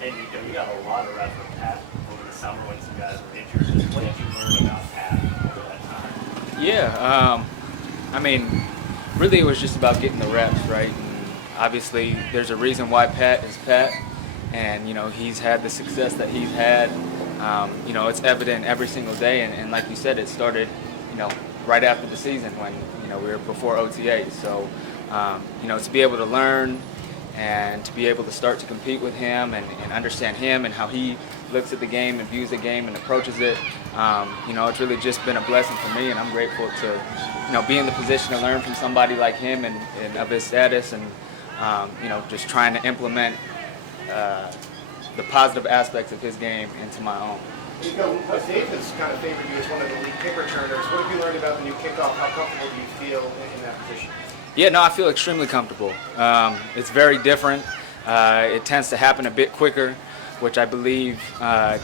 Hey, Nico, you got a lot of reps with Pat over the summer when some guys were injured. Just what did you learn about Pat over that time? Yeah, I mean, really it was just about getting the reps, right? And obviously, there's a reason why Pat is Pat, and he's had the success that he's had. It's evident every single day, and like you said, it started, you know, right after the season when we were before OTA. So, to be able to learn and to be able to start to compete with him and understand him and how he looks at the game and views the game and approaches it. It's really just been a blessing for me, and I'm grateful to, be in the position to learn from somebody like him and of his status, and just trying to implement uh, the positive aspects of his game into my own. Nico, Dave has kind of favored you as one of the lead kick returners. What have you learned about the new kickoff? How comfortable do you feel in that position? Yeah, no, I feel extremely comfortable. It's very different. It tends to happen a bit quicker, which I believe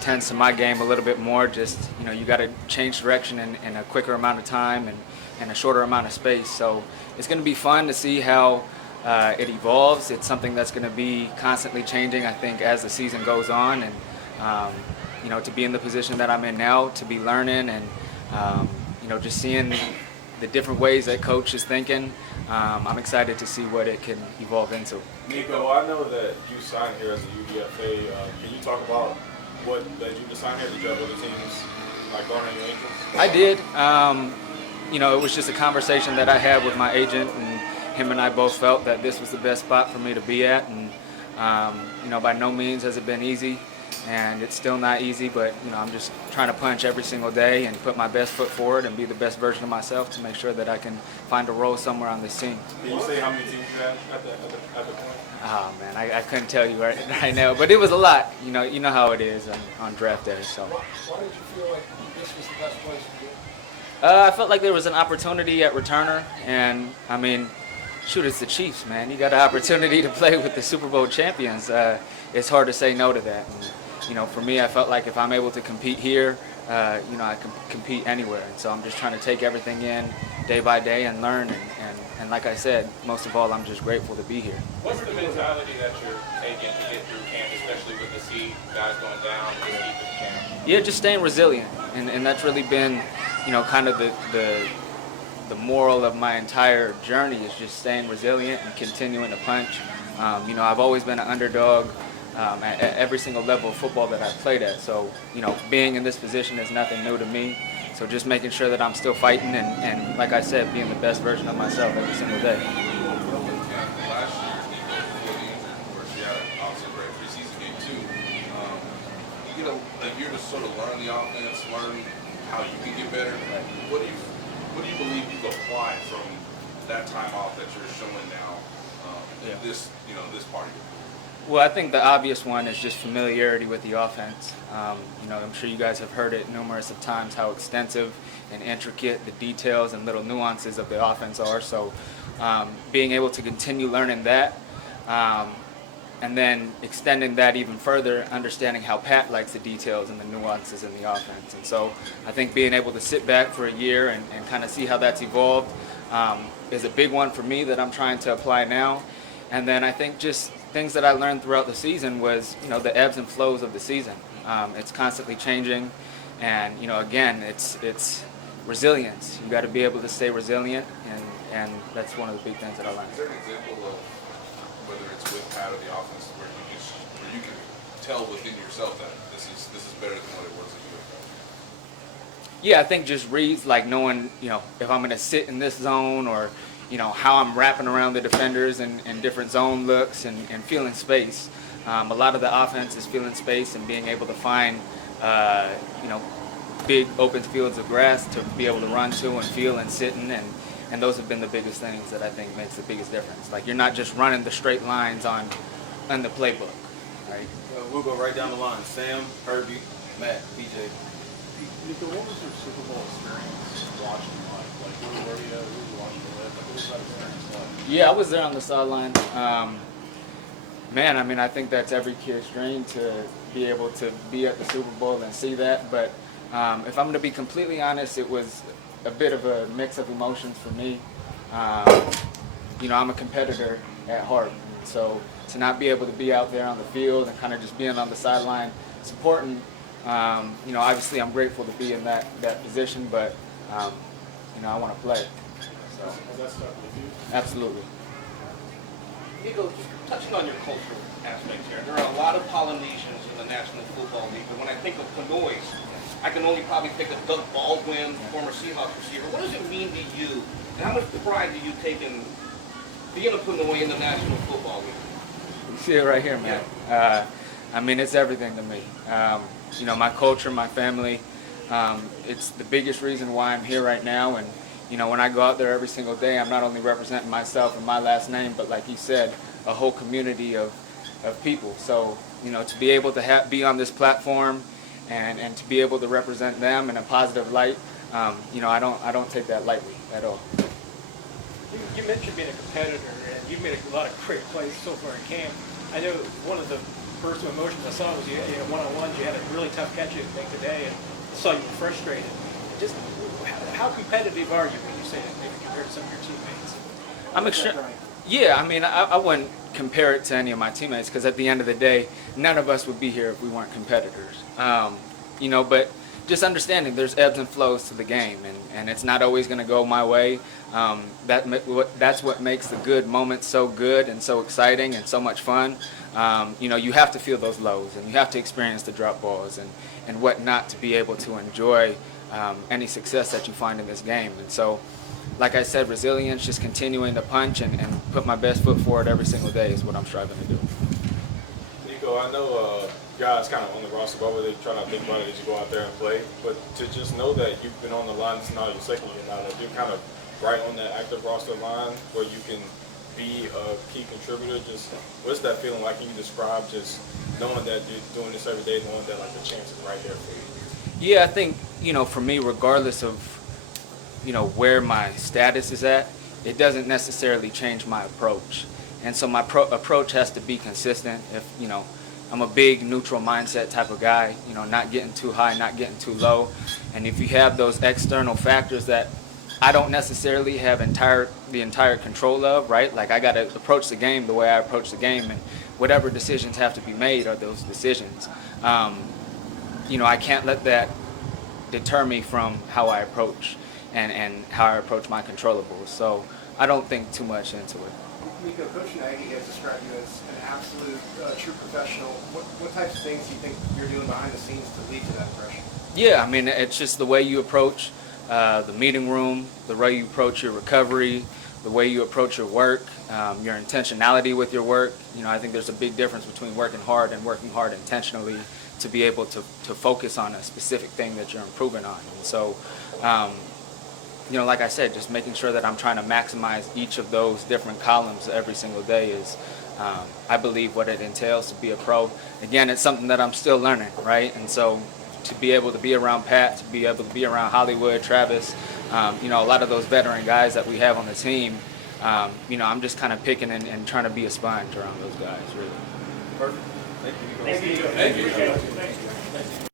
tends to my game a little bit more. Just, you got to change direction in a quicker amount of time and a shorter amount of space. So it's going to be fun to see how it evolves. It's something that's going to be constantly changing, I think, as the season goes on. And, to be in the position that I'm in now, to be learning and, just seeing the different ways that coach is thinking. I'm excited to see what it can evolve into. Nico, I know that you signed here as a UDFA. Can you talk about what led you to sign here? Did you have other teams like going on your interest? I did. It was just a conversation that I had with my agent, and him and I both felt that this was the best spot for me to be at. And by no means has it been easy, and it's still not easy, but I'm just trying to punch every single day and put my best foot forward and be the best version of myself to make sure that I can find a role somewhere on this team. Can you say how many teams you had at the point? Oh man, I couldn't tell you right now, but it was a lot. You know how it is on draft day. So. Why did you feel like this was the best place to be? I felt like there was an opportunity at returner, and I mean, shoot, it's the Chiefs, man. You got an opportunity to play with the Super Bowl champions. It's hard to say no to that. And, for me, I felt like if I'm able to compete here, I can compete anywhere. And so I'm just trying to take everything in day by day and learn. And like I said, most of all, I'm just grateful to be here. What's the mentality that you're taking to get through camp, especially with the seed guys going down this deep in camp? Yeah, just staying resilient. And that's really been, kind of the moral of my entire journey is just staying resilient and continuing to punch. I've always been an underdog at every single level of football that I've played at. So, being in this position is nothing new to me. So just making sure that I'm still fighting and like I said, being the best version of myself every single day. Last year, Nikko, before the injury, where she had obviously a great preseason game too. You get a year to sort of learn the offense, learn how you can get better. What do you believe you've applied from that time off that you're showing now in this part of your career? Well, I think the obvious one is just familiarity with the offense. I'm sure you guys have heard it numerous of times how extensive and intricate the details and little nuances of the offense are. So being able to continue learning that and then extending that even further, understanding how Pat likes the details and the nuances in the offense. And so I think being able to sit back for a year and kind of see how that's evolved is a big one for me that I'm trying to apply now. And then I think just things that I learned throughout the season was, the ebbs and flows of the season. It's constantly changing, and again, it's resilience. You got to be able to stay resilient, and that's one of the big things that I learned. Is there an example of whether it's with Pat or the offense where you can tell within yourself that this is better than what it was a year ago? Yeah, I think just reads, like knowing, if I'm going to sit in this zone or, how I'm wrapping around the defenders and different zone looks and feeling space. A lot of the offense is feeling space and being able to find, big open fields of grass to be able to run to and feel and sit in. And those have been the biggest things that I think makes the biggest difference. Like you're not just running the straight lines on the playbook, right? We'll go right down the line. Sam, Herbie, Matt, BJ. Nico, what was your Super Bowl experience watching like? Where were you? Who were you watching with? What was that experience like? Yeah, I was there on the sideline. Man, I mean, I think that's every kid's dream to be able to be at the Super Bowl and see that. But if I'm going to be completely honest, it was a bit of a mix of emotions for me. I'm a competitor at heart. So to not be able to be out there on the field and kind of just being on the sideline supporting, obviously I'm grateful to be in that position, but, I want to play. So, Has that stuck with you? absolutely. Nikko, just touching on your cultural aspects here, there are a lot of Polynesians in the National Football League, but when I think of Pinoys, I can only probably think of Doug Baldwin, former Seahawks receiver. What does it mean to you, and how much pride do you take in being a Pinoy in the National Football League? You see it right here, man. It's everything to me. My culture, my family, it's the biggest reason why I'm here right now. And, when I go out there every single day, I'm not only representing myself and my last name, but like you said, a whole community of people. So, to be able to be on this platform and to be able to represent them in a positive light, I don't take that lightly at all. You mentioned being a competitor, and you've made a lot of great plays so far in camp. I know one of the first emotions I saw was you one-on-ones. You had a really tough catch you make today, and I saw you were frustrated. Just how competitive are you when you say that, maybe compared to some of your teammates? I'm extremely. Yeah, I wouldn't compare it to any of my teammates because at the end of the day, none of us would be here if we weren't competitors. But just understanding there's ebbs and flows to the game, and it's not always going to go my way. That's what makes the good moments so good and so exciting and so much fun. You have to feel those lows, and you have to experience the drop balls and whatnot to be able to enjoy any success that you find in this game. And so, like I said, resilience, just continuing to punch and put my best foot forward every single day is what I'm striving to do. Nico, I know guys kind of on the roster, but they try not to think about it as you go out there and play. But to just know that you've been on the line, it's not your second year now, that you're kind of right on that active roster line where you can be a key contributor. Just what's that feeling like? Can you describe just knowing that you're doing this every day, knowing that the chance is right there for you? Yeah, I think, for me, regardless of, where my status is at, it doesn't necessarily change my approach. And so my approach has to be consistent. If, I'm a big neutral mindset type of guy, not getting too high, not getting too low. And if you have those external factors that I don't necessarily have the entire control of, right? Like I got to approach the game the way I approach the game, and whatever decisions have to be made are those decisions. I can't let that deter me from how I approach and how I approach my controllables. So I don't think too much into it. Nikko, Coach Nagy has described you as an absolute true professional. What types of things do you think you're doing behind the scenes to lead to that impression? Yeah, it's just the way you approach the meeting room, the way you approach your recovery, the way you approach your work, your intentionality with your work. I think there's a big difference between working hard and working hard intentionally to be able to focus on a specific thing that you're improving on. And so, like I said, just making sure that I'm trying to maximize each of those different columns every single day is, I believe, what it entails to be a pro. Again, it's something that I'm still learning, right? And so to be able to be around Pat, to be able to be around Hollywood, Travis, a lot of those veteran guys that we have on the team, I'm just kind of picking and trying to be a sponge around those guys, really. Perfect. Thank you. Thank you. Thank you.